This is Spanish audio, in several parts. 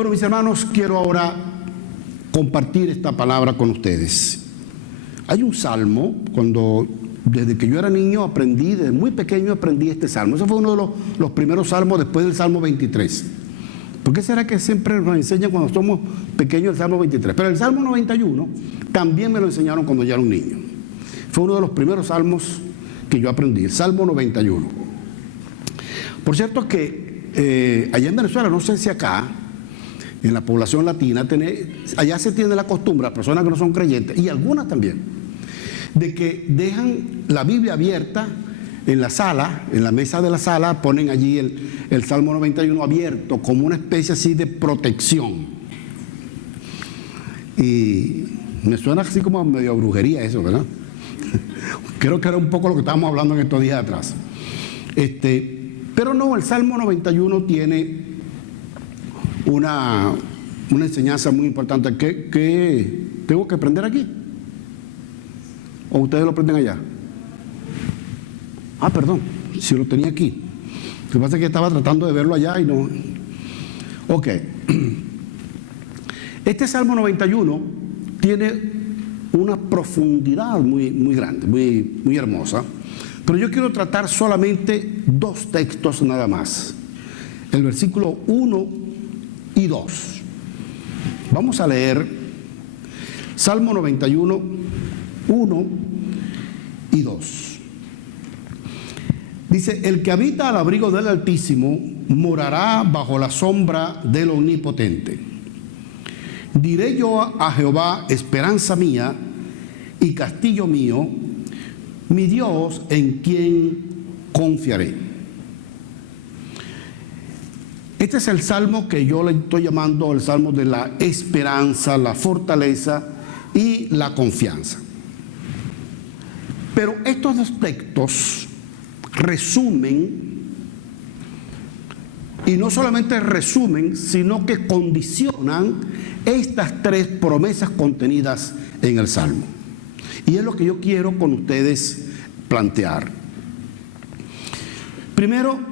Bueno, mis hermanos, quiero ahora compartir esta palabra con ustedes. Hay un salmo, desde que yo era niño aprendí, desde muy pequeño aprendí este salmo. Ese fue uno de los primeros salmos después del Salmo 23. ¿Por qué será que siempre nos enseñan cuando somos pequeños el Salmo 23? Pero el Salmo 91 también me lo enseñaron cuando yo era un niño. Fue uno de los primeros salmos que yo aprendí, el Salmo 91. Por cierto que allá en Venezuela, no sé si acá, en la población latina, allá se tiene la costumbre, las personas que no son creyentes, y algunas también, de que dejan la Biblia abierta en la sala, en la mesa de la sala, ponen allí el Salmo 91 abierto, como una especie así de protección. Y me suena así como medio brujería eso, ¿verdad? Creo que era un poco lo que estábamos hablando en estos días atrás. Pero no, el Salmo 91 tiene una enseñanza muy importante que tengo que aprender aquí. ¿O ustedes lo aprenden allá? Ah, perdón, si lo tenía aquí. Lo que pasa es que estaba tratando de verlo allá y no. Ok. Este Salmo 91 tiene una profundidad muy, muy grande, muy, muy hermosa. Pero yo quiero tratar solamente dos textos nada más. El versículo 1 y 2. Vamos a leer Salmo 91, 1 y 2. Dice: el que habita al abrigo del Altísimo morará bajo la sombra del Omnipotente. Diré yo a Jehová, esperanza mía y castillo mío, mi Dios en quien confiaré. Este es el salmo que yo le estoy llamando el salmo de la esperanza, la fortaleza y la confianza. Pero estos dos textos resumen, y no solamente resumen, sino que condicionan estas tres promesas contenidas en el Salmo. Y es lo que yo quiero con ustedes plantear. Primero,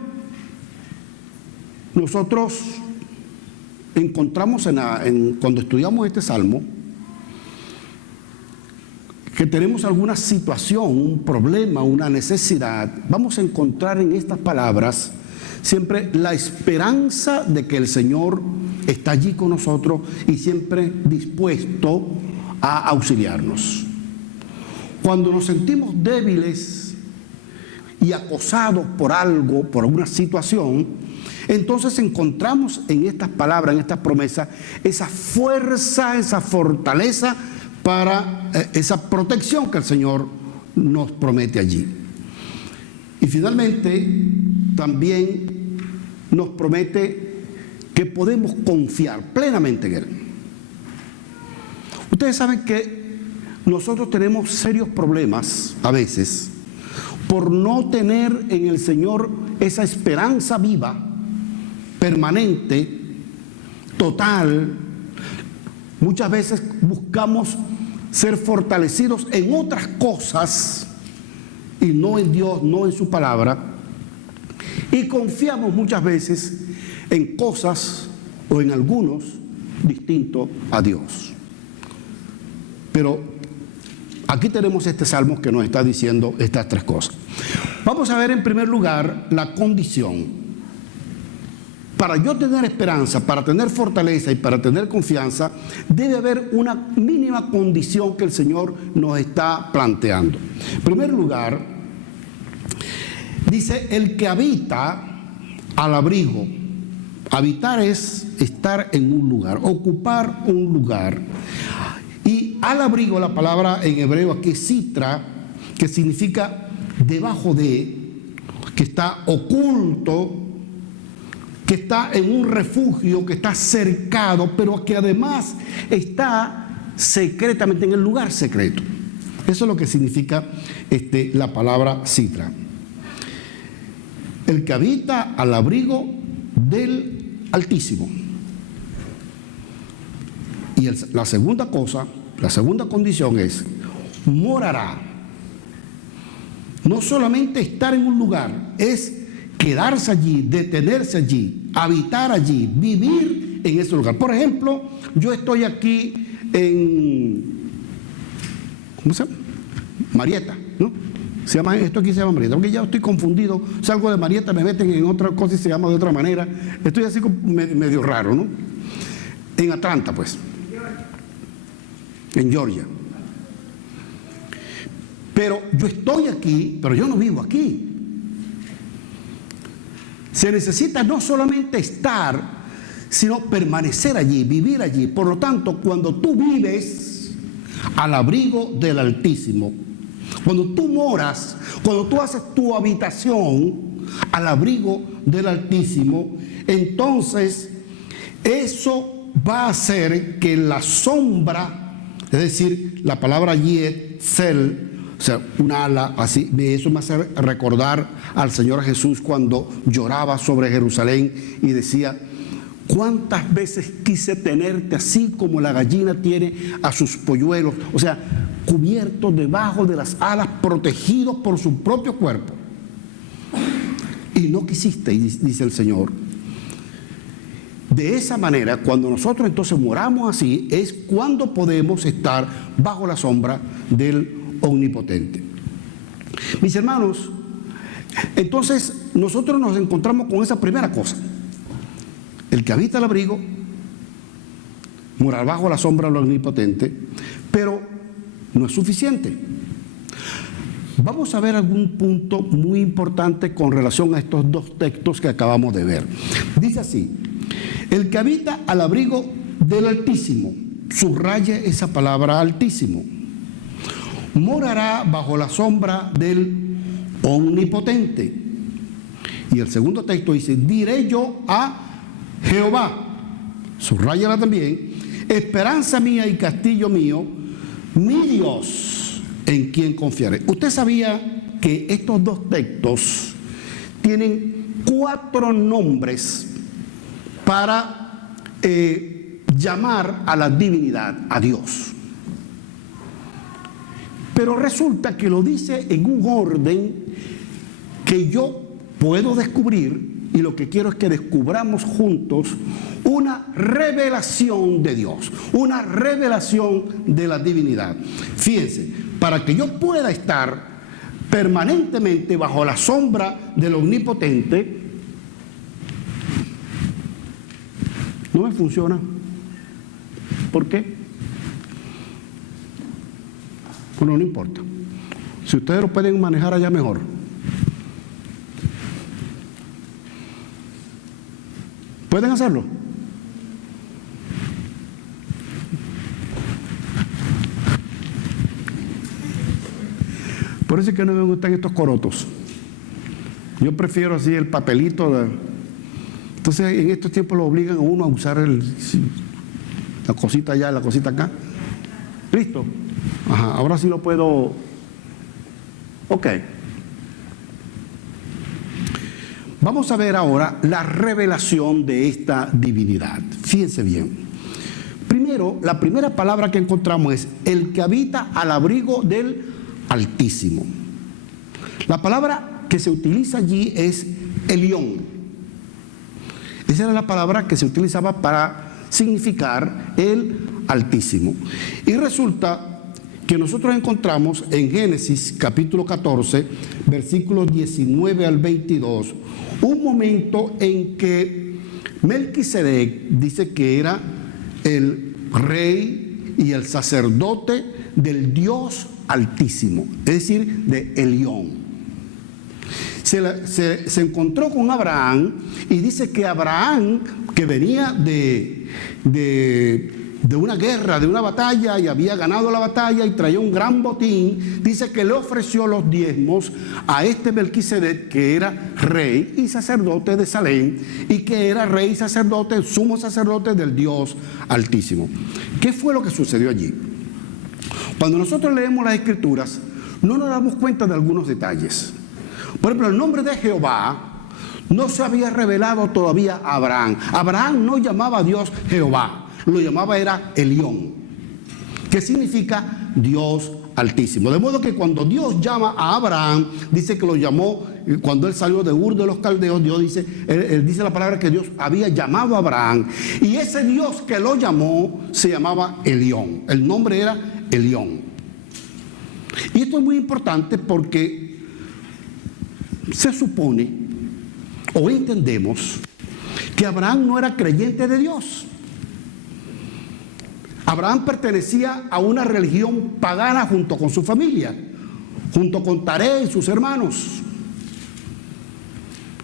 nosotros encontramos cuando estudiamos este Salmo que tenemos alguna situación, un problema, una necesidad. Vamos a encontrar en estas palabras siempre la esperanza de que el Señor está allí con nosotros y siempre dispuesto a auxiliarnos. Cuando nos sentimos débiles y acosados por algo, por una situación, entonces encontramos en estas palabras, en estas promesas, esa fuerza, esa fortaleza para esa protección que el Señor nos promete allí. Y finalmente, también nos promete que podemos confiar plenamente en Él. Ustedes saben que nosotros tenemos serios problemas a veces por no tener en el Señor esa esperanza viva, permanente, total. Muchas veces buscamos ser fortalecidos en otras cosas y no en Dios, no en su palabra, y confiamos muchas veces en cosas o en algunos distintos a Dios. Pero aquí tenemos este salmo que nos está diciendo estas tres cosas. Vamos a ver en primer lugar la condición. Para yo tener esperanza, para tener fortaleza y para tener confianza, debe haber una mínima condición que el Señor nos está planteando. En primer lugar, dice: el que habita al abrigo. Habitar es estar en un lugar, ocupar un lugar. Y al abrigo, la palabra en hebreo aquí sitra, que significa debajo de, que está oculto, que está en un refugio, que está cercado, pero que además está secretamente en el lugar secreto. Eso es lo que significa la palabra sitra. El que habita al abrigo del Altísimo. Y la segunda cosa, la segunda condición es: morará. No solamente estar en un lugar, es quedarse allí, detenerse allí, habitar allí, vivir allí en ese lugar. Por ejemplo, yo estoy aquí en, ¿cómo se llama? Marieta, ¿no? Esto aquí se llama Marieta, porque ya estoy confundido, salgo de Marieta, me meten en otra cosa y se llama de otra manera. Estoy así como medio raro, ¿no? En Atlanta, pues. En Georgia. Pero yo estoy aquí, pero yo no vivo aquí. Se necesita no solamente estar, sino permanecer allí, vivir allí. Por lo tanto, cuando tú vives al abrigo del Altísimo, cuando tú moras, cuando tú haces tu habitación al abrigo del Altísimo, entonces eso va a hacer que la sombra, es decir, la palabra Yetzel, o sea, una ala, así, eso me hace recordar al Señor Jesús cuando lloraba sobre Jerusalén y decía: ¿cuántas veces quise tenerte así como la gallina tiene a sus polluelos? O sea, cubiertos debajo de las alas, protegidos por su propio cuerpo. Y no quisiste, dice el Señor. De esa manera, cuando nosotros entonces moramos así, es cuando podemos estar bajo la sombra del Omnipotente. Mis hermanos, entonces nosotros nos encontramos con esa primera cosa: el que habita el abrigo, morar bajo la sombra del Omnipotente. Pero no es suficiente. Vamos a ver algún punto muy importante con relación a estos dos textos que acabamos de ver. Dice así: el que habita al abrigo del Altísimo, subraye esa palabra Altísimo, morará bajo la sombra del Omnipotente. Y el segundo texto dice: diré yo a Jehová, subráyala también, esperanza mía y castillo mío, mi Dios en quien confiaré. Usted sabía que estos dos textos tienen 4 nombres para llamar a la divinidad, a Dios. Pero resulta que lo dice en un orden que yo puedo descubrir, y lo que quiero es que descubramos juntos una revelación de Dios, una revelación de la divinidad. Fíjense, para que yo pueda estar permanentemente bajo la sombra del Omnipotente, no me funciona. ¿Por qué? Bueno, no importa. Si ustedes lo pueden manejar allá, mejor. ¿Pueden hacerlo? Por eso es que no me gustan estos corotos. Yo prefiero así el papelito. Entonces, en estos tiempos lo obligan a uno a usar la cosita allá, la cosita acá. ¿Listo? Ajá, ahora sí lo puedo. Ok. Vamos a ver ahora la revelación de esta divinidad. Fíjense bien. Primero, la primera palabra que encontramos es el que habita al abrigo del Altísimo. La palabra que se utiliza allí es Elión. Esa era la palabra que se utilizaba para significar el Altísimo. Y resulta que nosotros encontramos en Génesis capítulo 14, versículos 19 al 22, un momento en que Melquisedec dice que era el rey y el sacerdote del Dios Altísimo, es decir, de Elión. Se encontró con Abraham y dice que Abraham, que venía de una guerra, de una batalla, y había ganado la batalla y traía un gran botín, dice que le ofreció los diezmos a este Melquisedec, que era rey y sacerdote de Salem, y que era rey y sacerdote, sumo sacerdote del Dios Altísimo. ¿Qué fue lo que sucedió allí? Cuando nosotros leemos las Escrituras, no nos damos cuenta de algunos detalles. Por ejemplo, el nombre de Jehová no se había revelado todavía a Abraham. Abraham no llamaba a Dios Jehová, lo llamaba era Elión, que significa Dios Altísimo. De modo que cuando Dios llama a Abraham, dice que lo llamó, cuando él salió de Ur de los Caldeos, Dios dice, él dice la palabra que Dios había llamado a Abraham. Y ese Dios que lo llamó se llamaba Elión. El nombre era Elión. Y esto es muy importante porque se supone o entendemos que Abraham no era creyente de Dios. Abraham pertenecía a una religión pagana junto con su familia, junto con Taré y sus hermanos.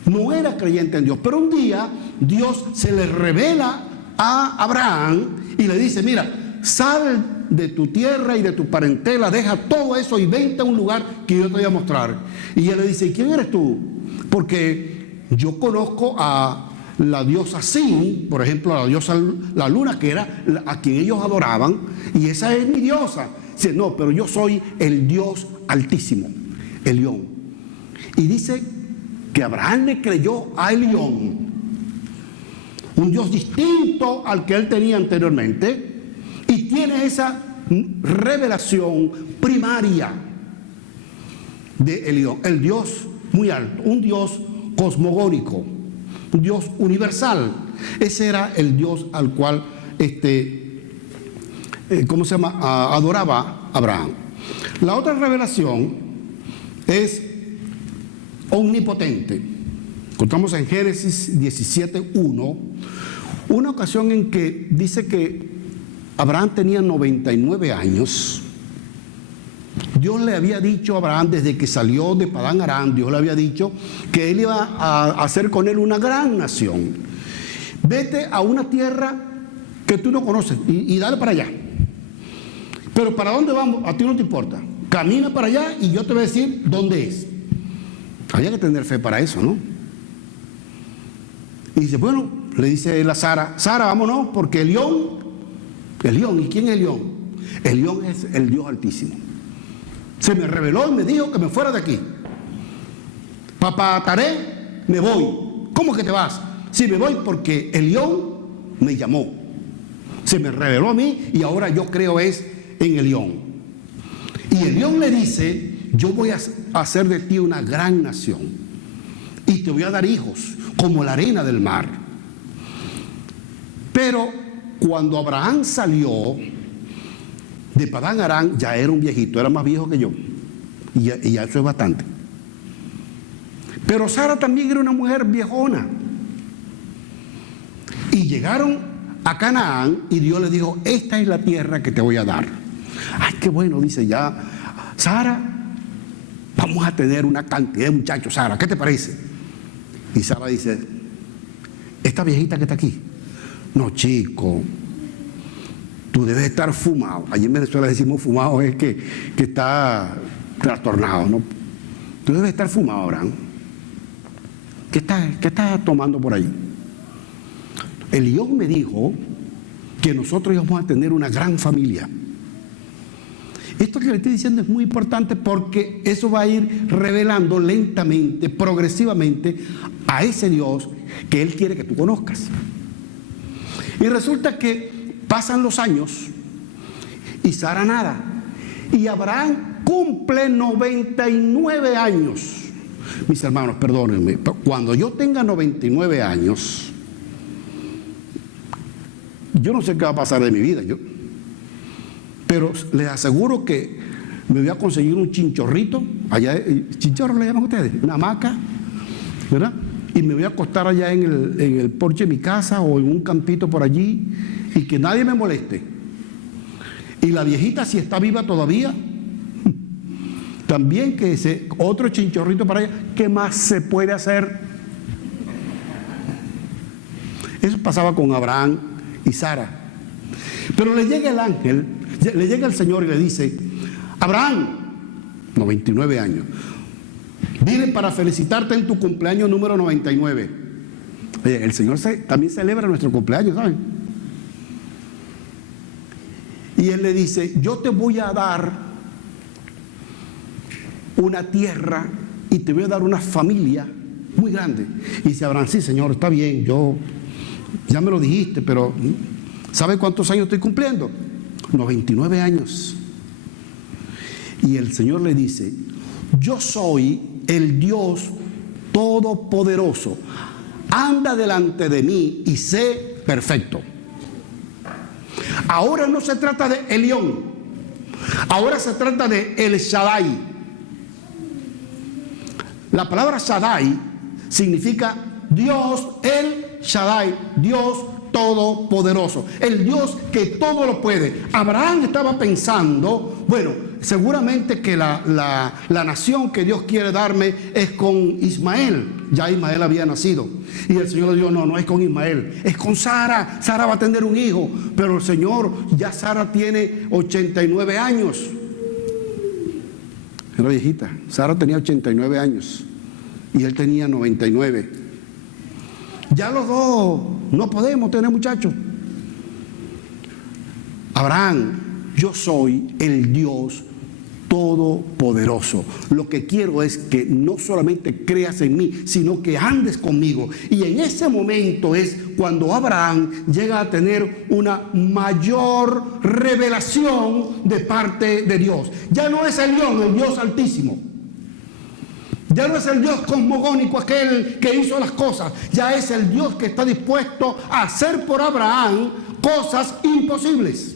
No era creyente en Dios, pero un día Dios se le revela a Abraham y le dice, mira, sal de tu tierra y de tu parentela, deja todo eso y vente a un lugar que yo te voy a mostrar. Y él le dice, ¿quién eres tú? Porque yo conozco a la diosa Sin, por ejemplo, la diosa la luna, que era a quien ellos adoraban, y esa es mi diosa. Dice, no, pero yo soy el Dios Altísimo, Elión. Y dice que Abraham le creyó a Elión, un Dios distinto al que él tenía anteriormente, y tiene esa revelación primaria de Elión, el Dios muy alto, un Dios cosmogónico, un Dios universal. Ese era el Dios al cual adoraba Abraham. La otra revelación es omnipotente. Encontramos en Génesis 17:1 una ocasión en que dice que Abraham tenía 99 años. Dios le había dicho a Abraham desde que salió de Padán Aram, Dios le había dicho que él iba a hacer con él una gran nación. Vete a una tierra que tú no conoces y dale para allá. Pero ¿para dónde vamos? A ti no te importa. Camina para allá y yo te voy a decir dónde es. Había que tener fe para eso, ¿no? Y dice, bueno, le dice él a Sara, Sara, vámonos, porque Elión, ¿y quién es Elión? Elión es el Dios Altísimo. Se me reveló y me dijo que me fuera de aquí. Papá Taré, me voy. ¿Cómo que te vas? Sí, me voy porque Elión me llamó. Se me reveló a mí y ahora yo creo es en Elión. Y Elión le dice, yo voy a hacer de ti una gran nación y te voy a dar hijos como la arena del mar. Pero cuando Abraham salió de Padán Aram, ya era un viejito, era más viejo que yo, y ya eso es bastante. Pero Sara también era una mujer viejona. Y llegaron a Canaán y Dios le dijo, esta es la tierra que te voy a dar. Ay, qué bueno, dice ya, Sara, vamos a tener una cantidad de muchachos, Sara, ¿qué te parece? Y Sara dice, esta viejita que está aquí, no, chico, tú debes estar fumado. Allí en Venezuela decimos fumado es que está trastornado, ¿no? Tú debes estar fumado, Abraham. ¿Qué estás tomando por ahí? Elión me dijo que nosotros íbamos a tener una gran familia. Esto que le estoy diciendo es muy importante porque eso va a ir revelando lentamente, progresivamente, a ese Dios que Él quiere que tú conozcas. Y resulta que pasan los años y Sara nada. Y Abraham cumple 99 años. Mis hermanos, perdónenme, cuando yo tenga 99 años, yo no sé qué va a pasar de mi vida, pero les aseguro que me voy a conseguir un chinchorrito, allá, chinchorro le llaman ustedes, una hamaca, ¿verdad? Y me voy a acostar allá en el porche de mi casa o en un campito por allí y que nadie me moleste. Y la viejita, si está viva todavía, también que otro chinchorrito para allá. ¿Qué más se puede hacer? Eso pasaba con Abraham y Sara. Pero le llega el ángel, le llega el Señor y le dice, Abraham, 99 años, vine para felicitarte en tu cumpleaños número 99. Oye, el Señor también celebra nuestro cumpleaños, ¿saben? Y Él le dice, yo te voy a dar una tierra y te voy a dar una familia muy grande. Y dice Abraham, sí, Señor, está bien, yo ya me lo dijiste, pero ¿sabe cuántos años estoy cumpliendo? 99 años. Y el Señor le dice, yo soy el Dios todopoderoso. Anda delante de mí y sé perfecto. Ahora no se trata de Elión. Ahora se trata de El Shaddai. La palabra Shaddai significa Dios, El Shaddai, Dios todopoderoso, el Dios que todo lo puede. Abraham estaba pensando, bueno, seguramente que la nación que Dios quiere darme es con Ismael. Ya Ismael había nacido. Y el Señor le dijo, no, no es con Ismael, es con Sara. Sara va a tener un hijo. Pero el Señor, ya Sara tiene 89 años. Era viejita. Sara tenía 89 años. Y él tenía 99. Ya los dos no podemos tener muchachos. Abraham, yo soy el Dios todopoderoso. Lo que quiero es que no solamente creas en mí, sino que andes conmigo. Y en ese momento es cuando Abraham llega a tener una mayor revelación de parte de Dios. Ya no es el Dios altísimo. Ya no es el Dios cosmogónico, aquel que hizo las cosas. Ya es el Dios que está dispuesto a hacer por Abraham cosas imposibles.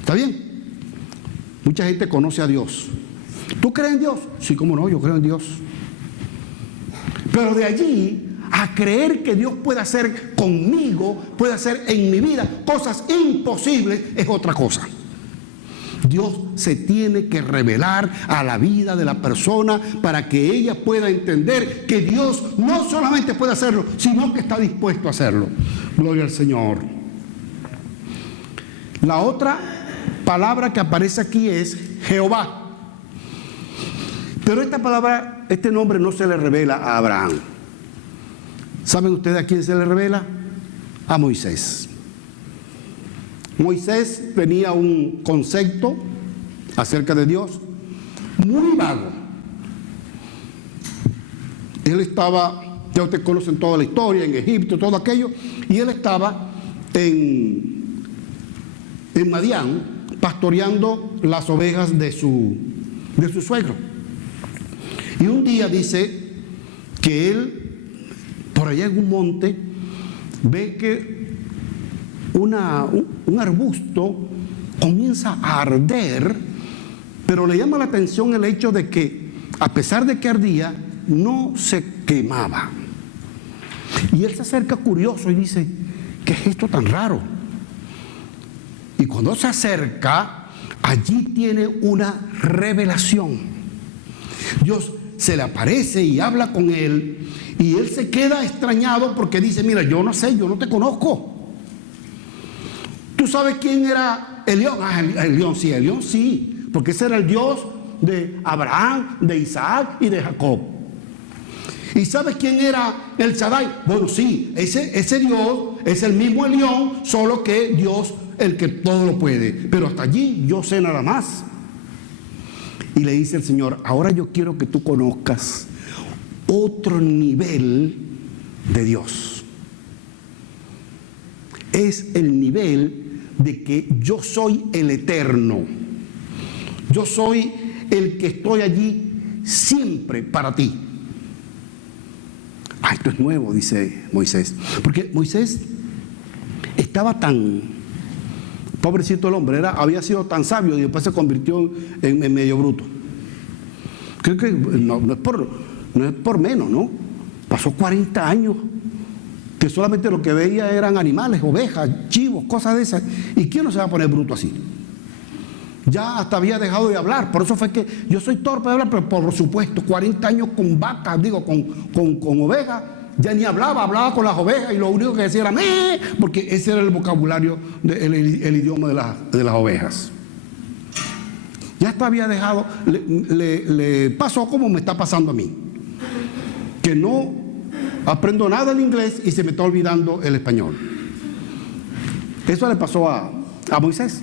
¿Está bien? Mucha gente conoce a Dios. ¿Tú crees en Dios? Sí, cómo no, yo creo en Dios. Pero de allí a creer que Dios puede hacer conmigo, puede hacer en mi vida cosas imposibles, es otra cosa. Dios se tiene que revelar a la vida de la persona para que ella pueda entender que Dios no solamente puede hacerlo, sino que está dispuesto a hacerlo. Gloria al Señor. La otra palabra que aparece aquí es Jehová. Pero esta palabra, este nombre no se le revela a Abraham. ¿Saben ustedes a quién se le revela? A Moisés. Moisés tenía un concepto acerca de Dios muy vago. Él estaba, ya ustedes conocen toda la historia, en Egipto, todo aquello, y él estaba en Madián pastoreando las ovejas de su suegro. Y un día dice que él, por allá en un monte, ve que un arbusto comienza a arder, pero le llama la atención el hecho de que, a pesar de que ardía, no se quemaba. Y él se acerca curioso y dice, ¿qué es esto tan raro? Y cuando se acerca, allí tiene una revelación. Dios se le aparece y habla con él, y él se queda extrañado porque dice, mira, yo no sé, yo no te conozco. ¿Tú sabes quién era Elión? Elión sí, porque ese era el Dios de Abraham, de Isaac y de Jacob. ¿Y sabes quién era el Shaddai? Bueno, sí, ese Dios es el mismo Elión, solo que Dios el que todo lo puede. Pero hasta allí yo sé nada más. Y le dice el Señor, ahora yo quiero que tú conozcas otro nivel de Dios. Es el nivel de que yo soy el eterno. Yo soy el que estoy allí siempre para ti. Ah, esto es nuevo, dice Moisés. Porque Moisés estaba tan, pobrecito el hombre, había sido tan sabio y después se convirtió en medio bruto. Creo que no es por menos, ¿no? Pasó 40 años que solamente lo que veía eran animales, ovejas, chivos, cosas de esas. ¿Y quién no se va a poner bruto así? Ya hasta había dejado de hablar. Por eso fue que yo soy torpe de hablar, pero por supuesto, 40 años con vacas, con ovejas, ya ni hablaba con las ovejas y lo único que decía era ¡meh! Porque ese era el vocabulario, el idioma de las ovejas. Ya hasta había dejado, le pasó como me está pasando a mí, que no aprendo nada del inglés y se me está olvidando el español. Eso le pasó a Moisés.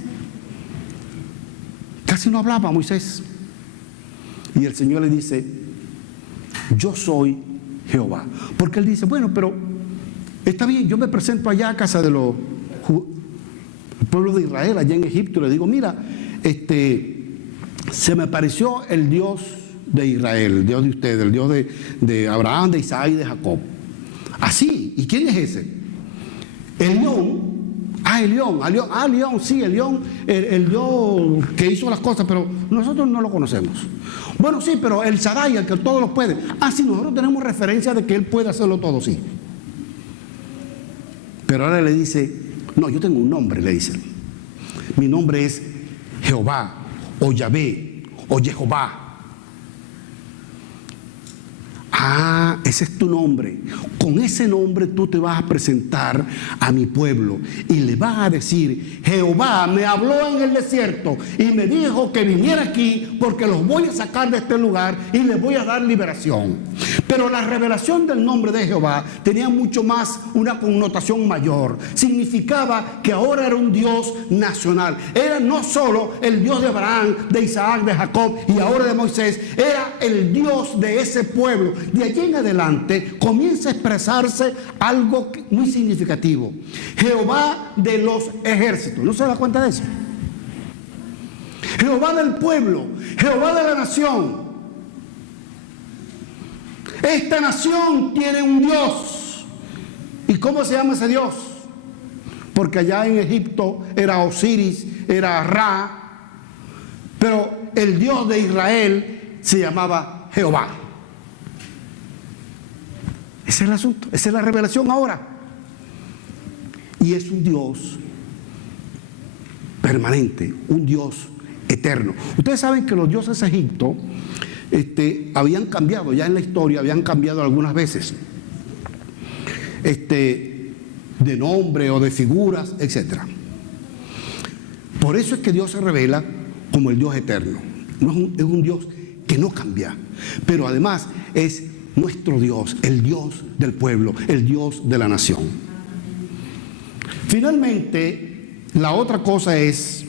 Casi no hablaba Moisés. Y el Señor le dice, yo soy Jehová. Porque él dice, bueno, pero está bien, yo me presento allá a casa de el pueblo de Israel, allá en Egipto, y le digo, mira, se me pareció el Dios de Israel, el Dios de ustedes, el Dios de Abraham, de Isaac y de Jacob. Así. ¿Y quién es ese? El león. El león, sí, el león, el Dios que hizo las cosas, pero nosotros no lo conocemos. Bueno, sí, pero el Shaddai, el que todo lo puede. Sí, nosotros tenemos referencia de que Él puede hacerlo todo, sí. Pero ahora le dice, no, yo tengo un nombre, le dice. Mi nombre es Jehová, o Yahvé, o Jehová. Ese es tu nombre. Con ese nombre tú te vas a presentar a mi pueblo y le vas a decir: Jehová me habló en el desierto y me dijo que viniera aquí porque los voy a sacar de este lugar y les voy a dar liberación. Pero la revelación del nombre de Jehová tenía mucho más una connotación mayor. Significaba que ahora era un Dios nacional. Era no solo el Dios de Abraham, de Isaac, de Jacob y ahora de Moisés. Era el Dios de ese pueblo. De allí en adelante comienza a expresarse algo muy significativo. Jehová de los ejércitos. ¿No se da cuenta de eso? Jehová del pueblo, Jehová de la nación. Esta nación tiene un Dios. ¿Y cómo se llama ese Dios? Porque allá en Egipto era Osiris, era Ra, pero el Dios de Israel se llamaba Jehová. Ese es el asunto, esa es la revelación ahora. Y es un Dios permanente, un Dios eterno. Ustedes saben que los dioses de Egipto habían cambiado ya en la historia, habían cambiado algunas veces de nombre o de figuras, etc. Por eso es que Dios se revela como el Dios eterno. Es un Dios que no cambia, pero además es nuestro Dios, el Dios del pueblo, el Dios de la nación. Finalmente, la otra cosa es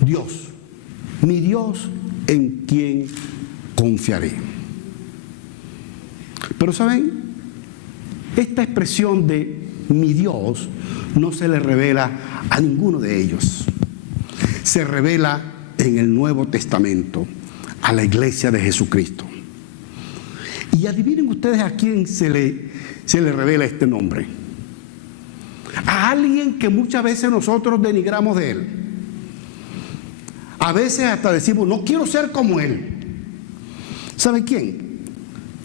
Dios. Mi Dios en quien confiaré. Pero ¿saben? Esta expresión de mi Dios no se le revela a ninguno de ellos. Se revela en el Nuevo Testamento a la iglesia de Jesucristo. Y adivinen ustedes a quién se le revela este nombre. A alguien que muchas veces nosotros denigramos de él. A veces hasta decimos, no quiero ser como él. ¿Sabe quién?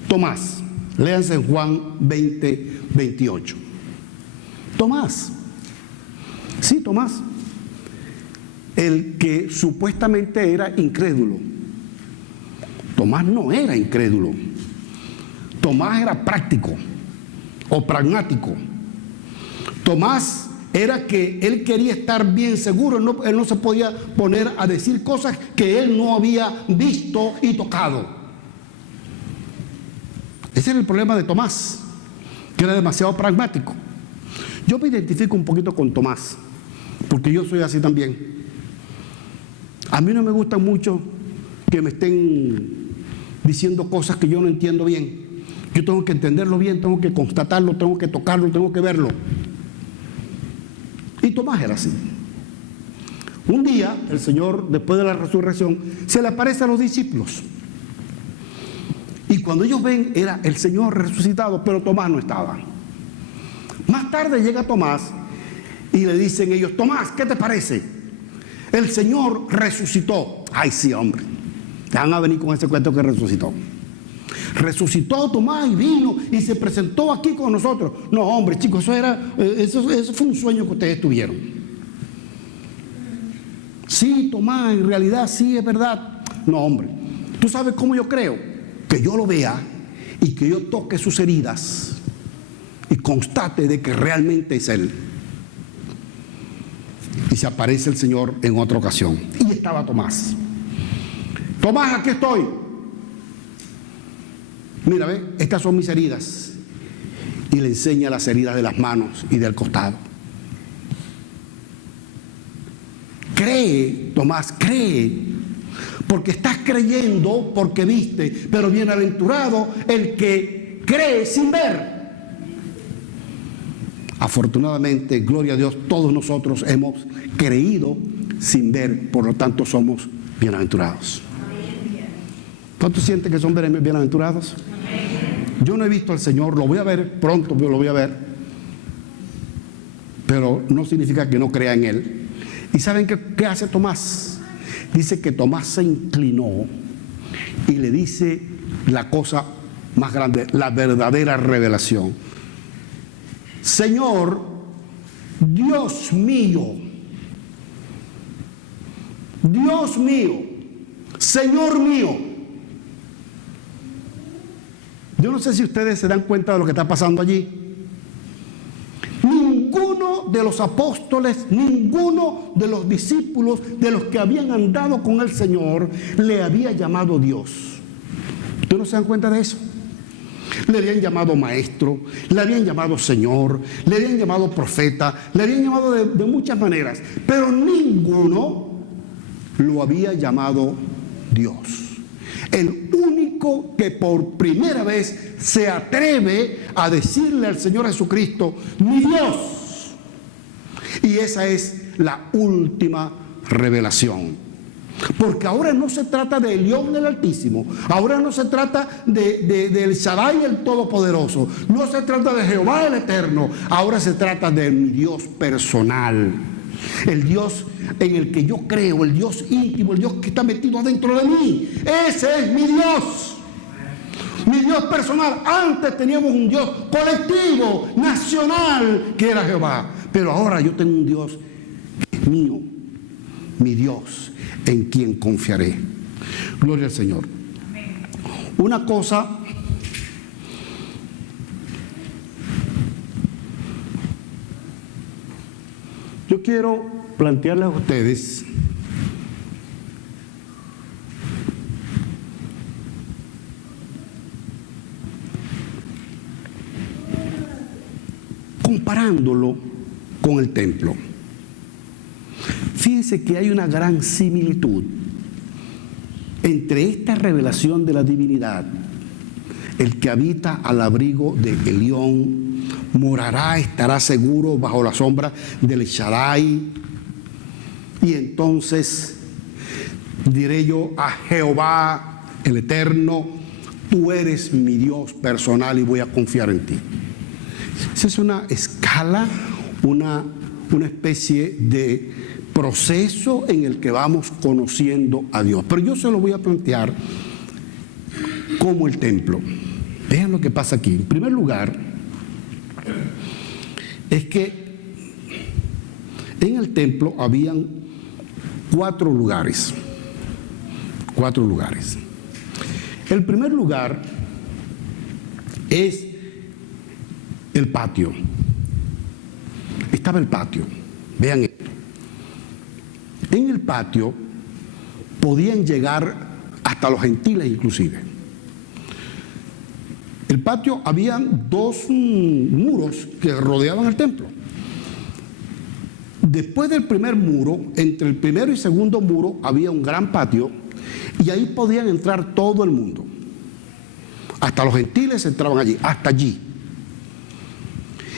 Tomás. Léanse en Juan 20, 28. Tomás. Sí, Tomás. El que supuestamente era incrédulo. Tomás no era incrédulo. Tomás era práctico o pragmático. Tomás era que él quería estar bien seguro, él no se podía poner a decir cosas que él no había visto y tocado. Ese era el problema de Tomás, que era demasiado pragmático. Yo me identifico un poquito con Tomás, porque yo soy así también. A mí no me gusta mucho que me estén diciendo cosas que yo no entiendo bien. Yo tengo que entenderlo bien, tengo que constatarlo, tengo que tocarlo, tengo que verlo. Y Tomás era así. Un día, el Señor, después de la resurrección, se le aparece a los discípulos. Y cuando ellos ven, era el Señor resucitado, pero Tomás no estaba. Más tarde llega Tomás y le dicen ellos, Tomás, ¿qué te parece? El Señor resucitó. Ay, sí, hombre. Te van a venir con ese cuento que resucitó. Resucitó Tomás y vino y se presentó aquí con nosotros. No, hombre, chicos, eso fue un sueño que ustedes tuvieron. Sí, Tomás, en realidad sí es verdad. No, hombre, ¿tú sabes cómo yo creo? Que yo lo vea y que yo toque sus heridas y constate de que realmente es Él. Y se aparece el Señor en otra ocasión. Y estaba Tomás. Tomás, aquí estoy. Mira, ve, estas son mis heridas. Y le enseña las heridas de las manos y del costado. Cree, Tomás, cree. Porque estás creyendo porque viste. Pero bienaventurado el que cree sin ver. Afortunadamente, gloria a Dios, todos nosotros hemos creído sin ver, por lo tanto somos bienaventurados. ¿Cuántos sienten que son bienaventurados? Yo no he visto al Señor, lo voy a ver pronto, lo voy a ver, pero no significa que no crea en Él. ¿Y saben qué hace Tomás? Dice que Tomás se inclinó y le dice la cosa más grande, la verdadera revelación. Señor, Dios mío, Dios mío, Señor mío. Yo no sé si ustedes se dan cuenta de lo que está pasando allí. Ninguno de los apóstoles, ninguno de los discípulos, de los que habían andado con el Señor, le había llamado Dios. ¿Ustedes no se dan cuenta de eso? Le habían llamado maestro, le habían llamado Señor, le habían llamado profeta, le habían llamado de muchas maneras, pero ninguno lo había llamado Dios. El único que por primera vez se atreve a decirle al Señor Jesucristo, mi Dios. Y esa es la última revelación. Porque ahora no se trata de Elión el Altísimo, ahora no se trata del Shaddai el Todopoderoso, no se trata de Jehová el Eterno, ahora se trata de mi Dios personal, el Dios en el que yo creo, el Dios íntimo, el Dios que está metido adentro de mí. Ese es mi Dios personal. Antes teníamos un Dios colectivo, nacional, que era Jehová, pero ahora yo tengo un Dios que es mío, mi Dios, en quien confiaré. Gloria al Señor. Una cosa yo quiero plantearles a ustedes comparándolo con el templo. Fíjense que hay una gran similitud entre esta revelación de la divinidad. El que habita al abrigo de Elión morará, estará seguro bajo la sombra del Shaddai. Y entonces diré yo a Jehová, el Eterno, tú eres mi Dios personal y voy a confiar en ti. Esa es una escala, una especie de proceso en el que vamos conociendo a Dios. Pero yo se lo voy a plantear como el templo. Vean lo que pasa aquí. En primer lugar, es que en el templo habían 4 lugares. 4 lugares. El primer lugar es el patio. Estaba el patio. Vean esto. En el patio podían llegar hasta los gentiles inclusive. El patio, habían 2 muros que rodeaban el templo. Después del primer muro, entre el primero y segundo muro, había un gran patio y ahí podían entrar todo el mundo. Hasta los gentiles entraban allí, hasta allí.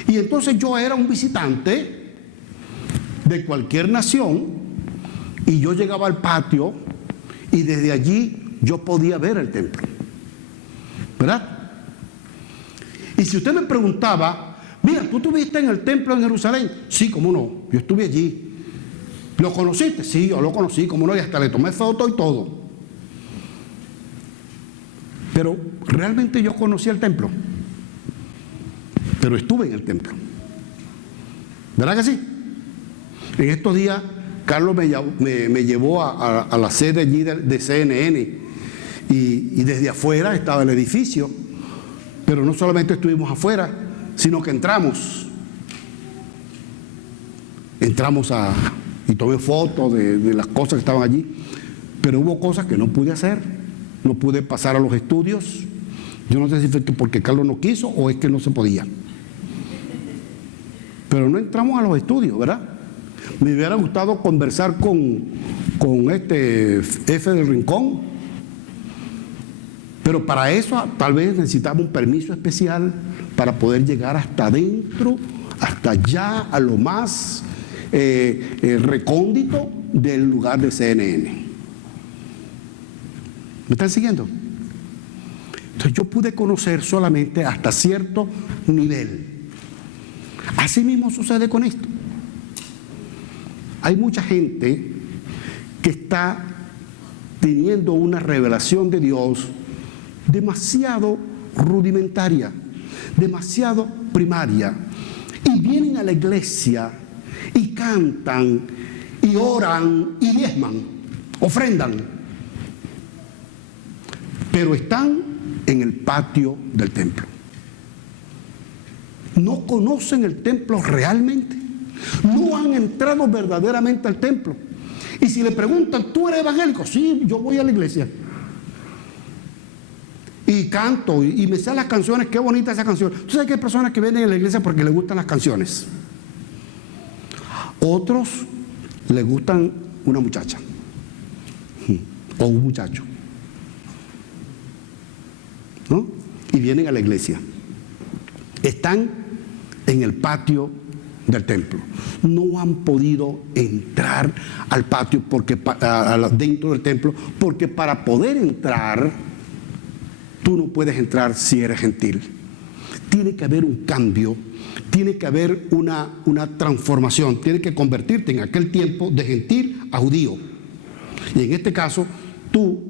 Y entonces yo era un visitante de cualquier nación y yo llegaba al patio y desde allí yo podía ver el templo. ¿Verdad? Y si usted me preguntaba, mira, ¿tú estuviste en el templo en Jerusalén? Sí, cómo no, yo estuve allí. ¿Lo conociste? Sí, yo lo conocí, cómo no, y hasta le tomé foto y todo. Pero realmente yo conocí el templo. Pero estuve en el templo. ¿Verdad que sí? En estos días, Carlos me llevó a la sede allí de CNN y desde afuera estaba el edificio. Pero no solamente estuvimos afuera, sino que entramos y tomé fotos de las cosas que estaban allí. Pero hubo cosas que no pude hacer. No pude pasar a los estudios. Yo no sé si fue porque Carlos no quiso o es que no se podía. Pero no entramos a los estudios, ¿verdad? Me hubiera gustado conversar con este F del Rincón. Pero para eso tal vez necesitaba un permiso especial para poder llegar hasta adentro hasta allá a lo más recóndito del lugar de CNN. ¿Me están siguiendo? Entonces yo pude conocer solamente hasta cierto nivel. Así mismo sucede con esto. Hay mucha gente que está teniendo una revelación de Dios demasiado rudimentaria, demasiado primaria, y vienen a la iglesia y cantan y oran y diezman, ofrendan, pero están en el patio del templo. No conocen el templo realmente, no han entrado verdaderamente al templo. Y si le preguntan, ¿tú eres evangélico? Sí, yo voy a la iglesia y canto y me sé las canciones. Qué bonita esa canción. Tú sabes que hay personas que vienen a la iglesia porque les gustan las canciones. Otros les gustan una muchacha o un muchacho, ¿no? Y vienen a la iglesia. Están en el patio del templo. No han podido entrar al patio porque dentro del templo, porque para poder entrar, tú no puedes entrar si eres gentil. Tiene que haber un cambio, tiene que haber una transformación, tiene que convertirte en aquel tiempo de gentil a judío. Y en este caso, tú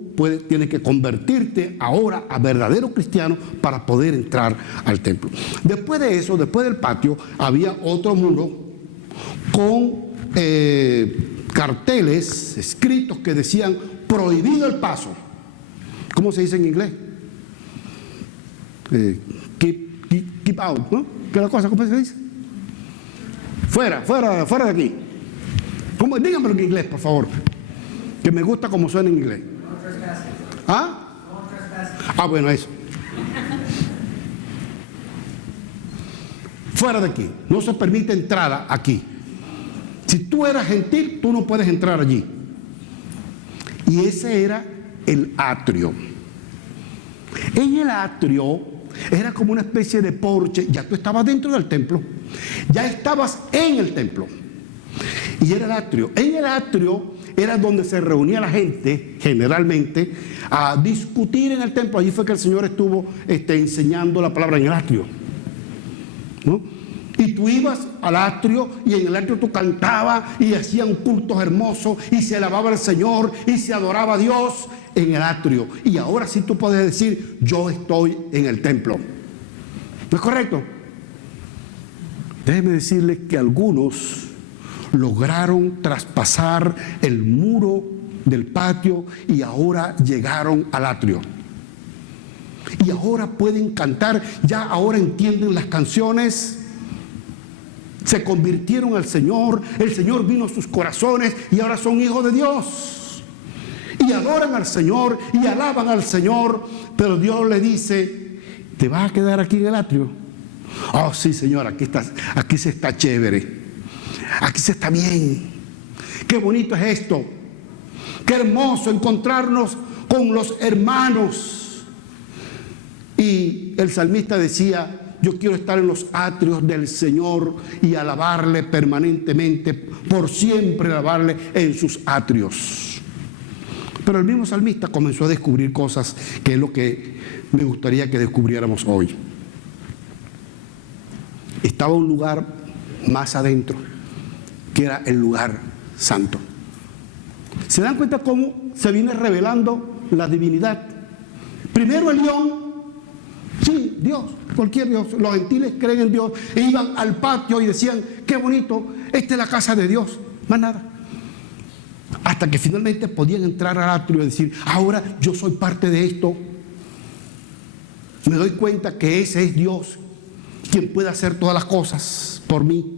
tienes que convertirte ahora a verdadero cristiano para poder entrar al templo. Después de eso, después del patio, había otro muro con carteles escritos que decían prohibido el paso. ¿Cómo se dice en inglés? Keep out, ¿no? ¿Qué es la cosa? ¿Cómo se dice? Fuera de aquí. Díganmelo en inglés, por favor, que me gusta como suena en inglés. ¿Ah? Bueno, eso. Fuera de aquí. No se permite entrada aquí. Si tú eras gentil, tú no puedes entrar allí. Y ese era el atrio. En el atrio era como una especie de porche. Ya tú estabas dentro del templo. Ya estabas en el templo. Y era el atrio. En el atrio era donde se reunía la gente, generalmente, a discutir en el templo. Allí fue que el Señor estuvo enseñando la palabra en el atrio, ¿no? Y tú ibas al atrio y en el atrio tú cantabas y hacían cultos hermosos y se alababa al Señor y se adoraba a Dios en el atrio. Y ahora sí tú puedes decir, yo estoy en el templo. ¿No es correcto? Déjeme decirles que algunos lograron traspasar el muro del patio y ahora llegaron al atrio. Y ahora pueden cantar, ya ahora entienden las canciones, se convirtieron al Señor, el Señor vino a sus corazones y ahora son hijos de Dios. Y adoran al Señor y alaban al Señor, pero Dios le dice, ¿te vas a quedar aquí en el atrio? Oh, sí, Señor, aquí se está chévere. Aquí se está bien. Qué bonito es esto. Qué hermoso encontrarnos con los hermanos. Y el salmista decía, yo quiero estar en los atrios del Señor y alabarle permanentemente, por siempre alabarle en sus atrios. Pero el mismo salmista comenzó a descubrir cosas que es lo que me gustaría que descubriéramos hoy. Estaba un lugar más adentro, que era el lugar santo. ¿Se dan cuenta cómo se viene revelando la divinidad? Primero el león, sí, Dios, cualquier Dios. Los gentiles creen en Dios e iban al patio y decían, qué bonito, esta es la casa de Dios, más nada. Hasta que finalmente podían entrar al atrio y decir, ahora yo soy parte de esto. Me doy cuenta que ese es Dios quien puede hacer todas las cosas por mí.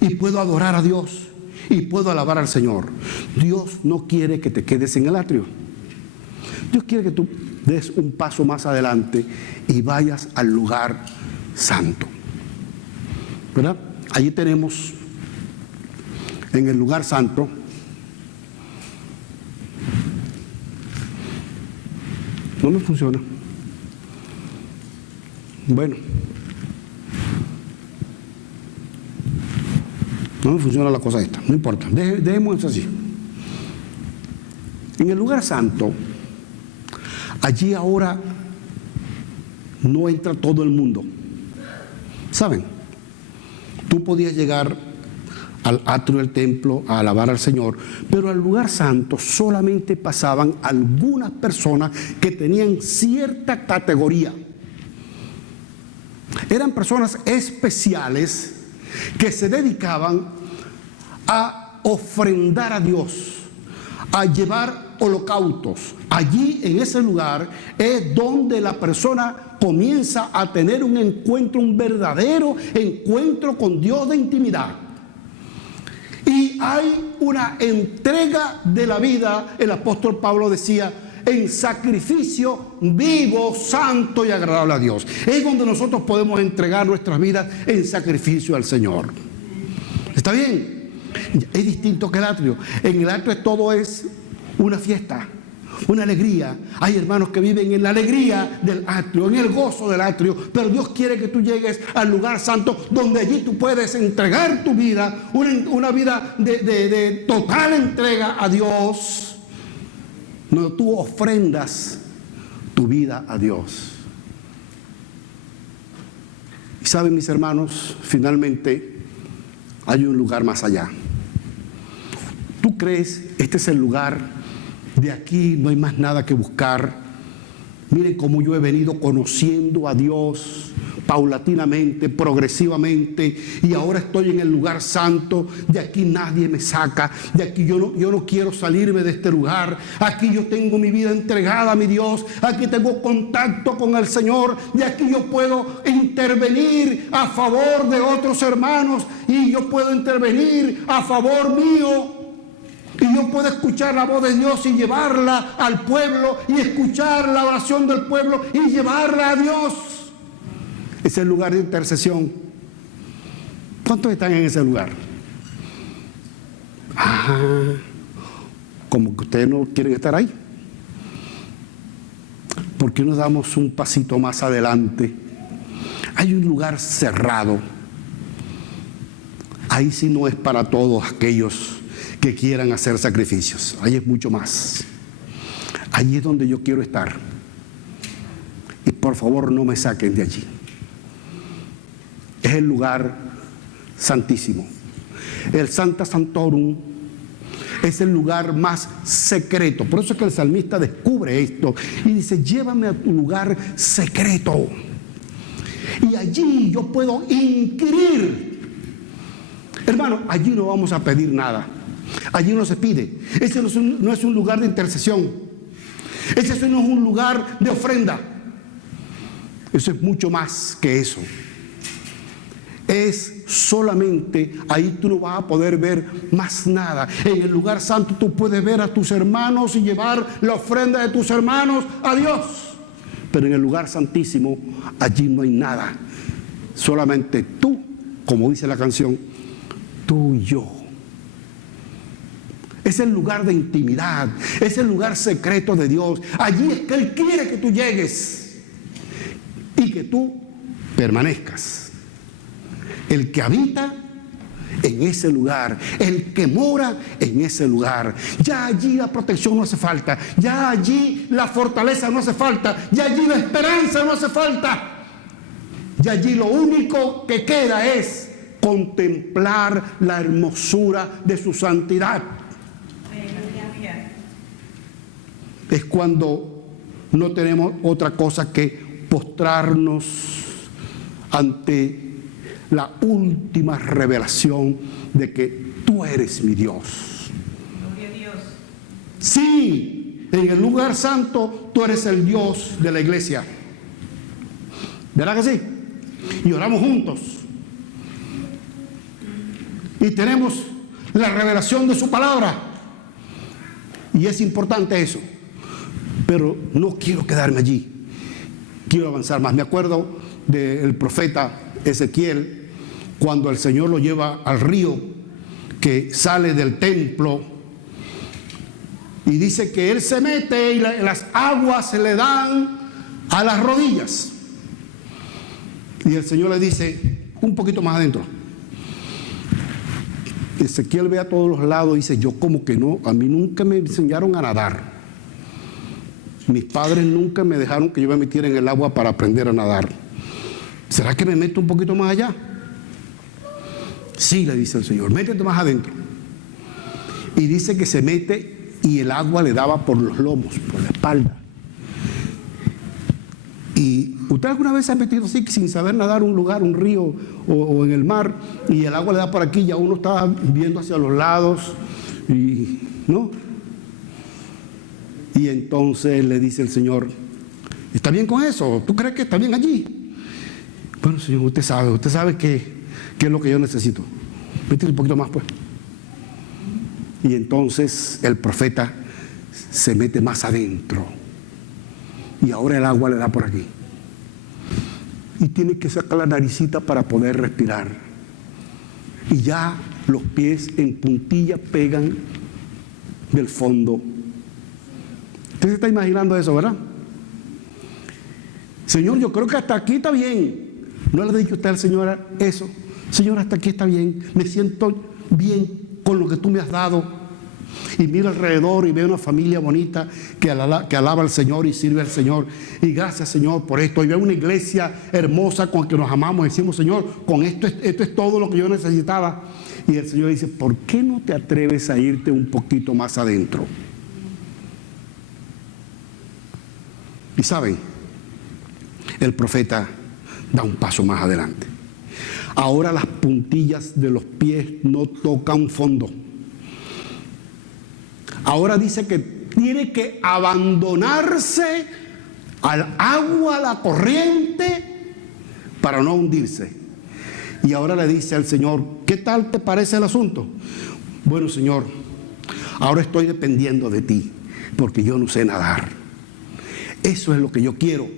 Y puedo adorar a Dios y puedo alabar al Señor. Dios no quiere que te quedes en el atrio. Dios quiere que tú des un paso más adelante y vayas al lugar santo, ¿verdad? Allí tenemos en el lugar santo no me funciona. No me funciona la cosa esta, no importa, dejemos eso así. En el lugar santo, allí ahora no entra todo el mundo. ¿Saben? Tú podías llegar al atrio del templo a alabar al Señor, pero al lugar santo solamente pasaban algunas personas que tenían cierta categoría. Eran personas especiales que se dedicaban a ofrendar a Dios, a llevar holocaustos. Allí, en ese lugar, es donde la persona comienza a tener un encuentro, un verdadero encuentro con Dios de intimidad. Y hay una entrega de la vida. El apóstol Pablo decía, en sacrificio vivo, santo y agradable a Dios. Es donde nosotros podemos entregar nuestras vidas en sacrificio al Señor. ¿Está bien? Es distinto que el atrio. En el atrio todo es una fiesta, una alegría. Hay hermanos que viven en la alegría del atrio, en el gozo del atrio, pero Dios quiere que tú llegues al lugar santo, donde allí tú puedes entregar tu vida, una vida de total entrega a Dios, donde tú ofrendas tu vida a Dios. Y saben, mis hermanos, finalmente hay un lugar más allá. ¿Tú crees este es el lugar? De aquí no hay más nada que buscar. Miren cómo yo he venido conociendo a Dios paulatinamente, progresivamente, y ahora estoy en el lugar santo. De aquí nadie me saca. De aquí yo no quiero salirme de este lugar. Aquí yo tengo mi vida entregada a mi Dios. Aquí tengo contacto con el Señor. De aquí yo puedo intervenir a favor de otros hermanos, y yo puedo intervenir a favor mío. Y yo puedo escuchar la voz de Dios y llevarla al pueblo, y escuchar la oración del pueblo y llevarla a Dios. Es el lugar de intercesión. ¿Cuántos están en ese lugar? Como que ustedes no quieren estar ahí. ¿Por qué no damos un pasito más adelante? Hay un lugar cerrado. Ahí sí no es para todos aquellos que quieran hacer sacrificios. Ahí es mucho más. Allí es donde yo quiero estar. Y por favor no me saquen de allí. Es el lugar santísimo. El Sancta Sanctorum es el lugar más secreto. Por eso es que el salmista descubre esto y dice, llévame a tu lugar secreto. Y allí yo puedo inquirir. Hermano, allí no vamos a pedir nada. Allí no se pide. Ese no es un lugar de intercesión. Ese no es un lugar de ofrenda. Eso es mucho más que eso. Es solamente, ahí tú no vas a poder ver más nada. En el lugar santo tú puedes ver a tus hermanos y llevar la ofrenda de tus hermanos a Dios. Pero en el lugar santísimo, allí no hay nada. Solamente tú, como dice la canción, tú y yo. Es el lugar de intimidad, es el lugar secreto de Dios. Allí es que Él quiere que tú llegues y que tú permanezcas. El que habita en ese lugar, el que mora en ese lugar. Ya allí la protección no hace falta, ya allí la fortaleza no hace falta, ya allí la esperanza no hace falta. Ya allí lo único que queda es contemplar la hermosura de su santidad. Es cuando no tenemos otra cosa que postrarnos ante la última revelación de que tú eres mi Dios. Gloria a Dios. Sí, en el lugar santo tú eres el Dios de la iglesia. ¿Verdad que sí? Y oramos juntos. Y tenemos la revelación de su palabra. Y es importante eso. Pero no quiero quedarme allí. Quiero avanzar más. Me acuerdo del profeta Ezequiel, cuando el Señor lo lleva al río que sale del templo, y dice que él se mete y las aguas se le dan a las rodillas. Y el Señor le dice, un poquito más adentro. Ezequiel ve a todos los lados y dice, yo como que no, a mí nunca me enseñaron a nadar. Mis padres nunca me dejaron que yo me metiera en el agua para aprender a nadar. ¿Será que me meto un poquito más allá? Sí, le dice el Señor, métete más adentro. Y dice que se mete y el agua le daba por los lomos, por la espalda. Y usted alguna vez se ha metido así sin saber nadar un lugar, un río o en el mar, y el agua le da por aquí y ya uno está viendo hacia los lados y ¿no? Y entonces le dice el Señor, ¿está bien con eso? ¿Tú crees que está bien allí? Bueno, Señor, usted sabe qué es lo que yo necesito. Métete un poquito más, pues. Y entonces el profeta se mete más adentro. Y ahora el agua le da por aquí. Y tiene que sacar la naricita para poder respirar. Y ya los pies en puntilla pegan del fondo. Usted se está imaginando eso, ¿verdad? Señor, yo creo que hasta aquí está bien. ¿No le ha dicho usted al Señor eso? Señor, hasta aquí está bien. Me siento bien con lo que tú me has dado. Y miro alrededor y veo una familia bonita que alaba al Señor y sirve al Señor. Y gracias, Señor, por esto. Y veo una iglesia hermosa con la que nos amamos. Decimos, Señor, con esto es todo lo que yo necesitaba. Y el Señor dice, ¿por qué no te atreves a irte un poquito más adentro? Y saben, el profeta da un paso más adelante. Ahora las puntillas de los pies no tocan fondo. Ahora dice que tiene que abandonarse al agua, a la corriente, para no hundirse. Y ahora le dice al Señor, ¿qué tal te parece el asunto? Bueno, Señor, ahora estoy dependiendo de ti, porque yo no sé nadar. Eso es lo que yo quiero.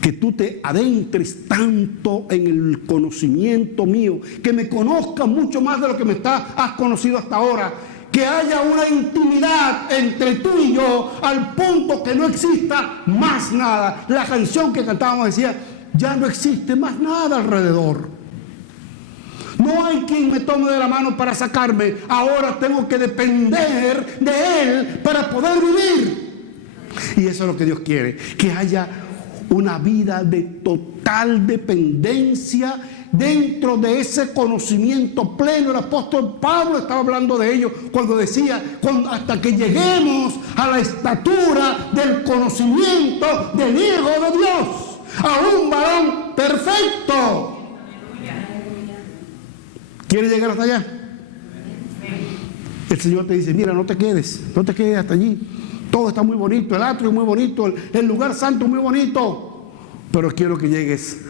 Que tú te adentres tanto en el conocimiento mío, que me conozcas mucho más de lo que has conocido hasta ahora. Que haya una intimidad entre tú y yo al punto que no exista más nada. La canción que cantábamos decía, ya no existe más nada alrededor. No hay quien me tome de la mano para sacarme. Ahora tengo que depender de Él para poder vivir. Y eso es lo que Dios quiere. Que haya una vida de total dependencia dentro de ese conocimiento pleno. El apóstol Pablo estaba hablando de ello cuando decía, hasta que lleguemos a la estatura del conocimiento del Hijo de Dios, a un varón perfecto. ¿Quieres llegar hasta allá? El Señor te dice, mira, no te quedes hasta allí. Todo está muy bonito, el atrio es muy bonito, el lugar santo es muy bonito, pero quiero que llegues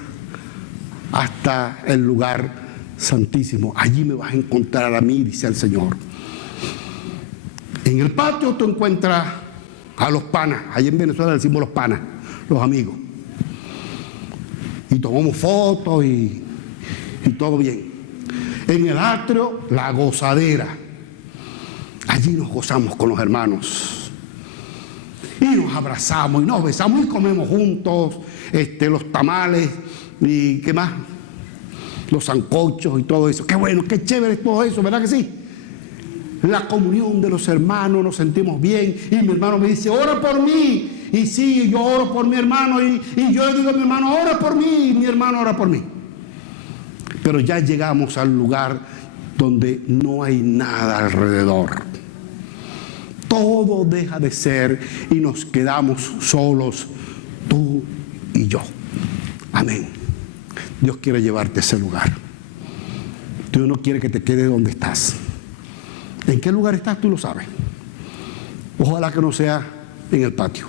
hasta el lugar santísimo. Allí me vas a encontrar a mí, dice el Señor. En el patio tú encuentras a los panas. Allí en Venezuela decimos los panas, los amigos. Y tomamos fotos y todo bien. En el atrio, la gozadera. Allí nos gozamos con los hermanos. Y nos abrazamos y nos besamos y comemos juntos los tamales y qué más, los sancochos y todo eso. Qué bueno, qué chévere es todo eso, ¿verdad que sí? La comunión de los hermanos, nos sentimos bien. Y mi hermano me dice, ora por mí. Y sí, yo oro por mi hermano. Y yo le digo a mi hermano, ora por mí. Y mi hermano ora por mí. Pero ya llegamos al lugar donde no hay nada alrededor. Todo deja de ser y nos quedamos solos, tú y yo. Amén. Dios quiere llevarte a ese lugar. Dios no quiere que te quedes donde estás. ¿En qué lugar estás? Tú lo sabes. Ojalá que no sea en el patio.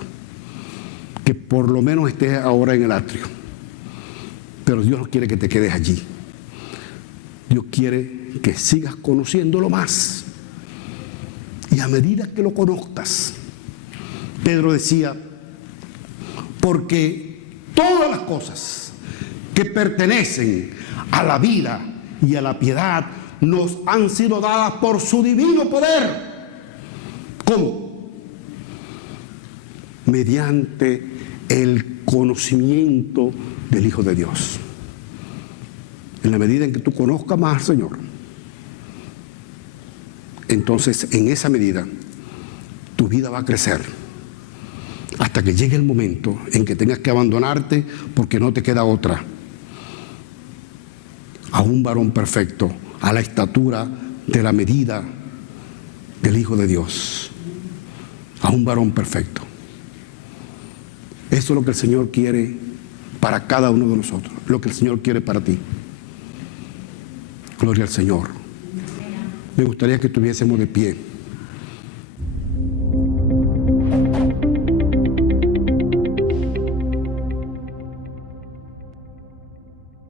Que por lo menos estés ahora en el atrio. Pero Dios no quiere que te quedes allí. Dios quiere que sigas conociéndolo más. Y a medida que lo conozcas, Pedro decía, porque todas las cosas que pertenecen a la vida y a la piedad nos han sido dadas por su divino poder. ¿Cómo? Mediante el conocimiento del Hijo de Dios. En la medida en que tú conozcas más al Señor, entonces en esa medida tu vida va a crecer hasta que llegue el momento en que tengas que abandonarte porque no te queda otra, a un varón perfecto, a la estatura de la medida del Hijo de Dios, a un varón perfecto. Eso es lo que el Señor quiere para cada uno de nosotros, lo que el Señor quiere para ti. Gloria al Señor. Me gustaría que estuviésemos de pie.